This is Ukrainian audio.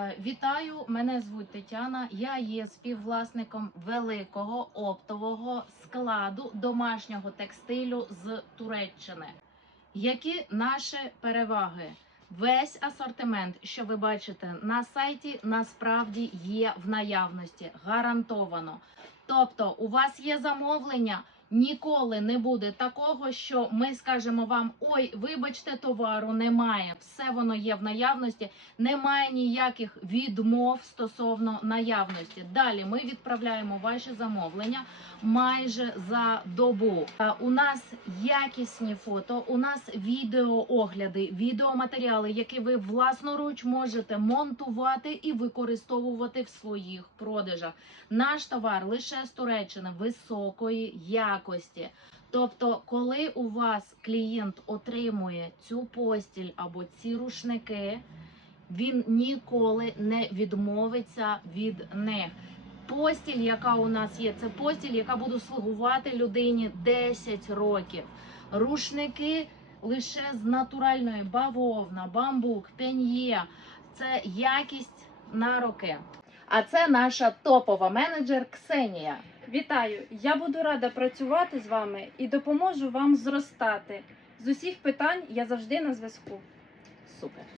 Е, Вітаю, мене звуть Тетяна. Я є співвласником великого оптового складу домашнього текстилю з Туреччини. Які наші переваги? Весь асортимент, що ви бачите на сайті, насправді є в наявності, гарантовано. Тобто, у вас є замовлення. Ніколи не буде такого, що ми скажемо вам: ой, вибачте, товару немає. Все воно є в наявності. Немає ніяких відмов стосовно наявності. Далі ми відправляємо ваші замовлення майже за добу. Е, У нас якісні фото, у нас відеоогляди, відеоматеріали, які ви власноруч можете монтувати і використовувати в своїх продажах. Наш товар лише з Туреччини високої якості. Тобто, коли у вас клієнт отримує цю постіль або ці рушники, він ніколи не відмовиться від них. Постіль, яка у нас є, це постіль, яка буде слугувати людині 10 років. Рушники лише з натуральної бавовна, бамбук, пеньє. Це якість на роки. А це наша топова менеджер Ксенія. Вітаю! Я буду рада працювати з вами і допоможу вам зростати. З усіх питань я завжди на зв'язку. Супер.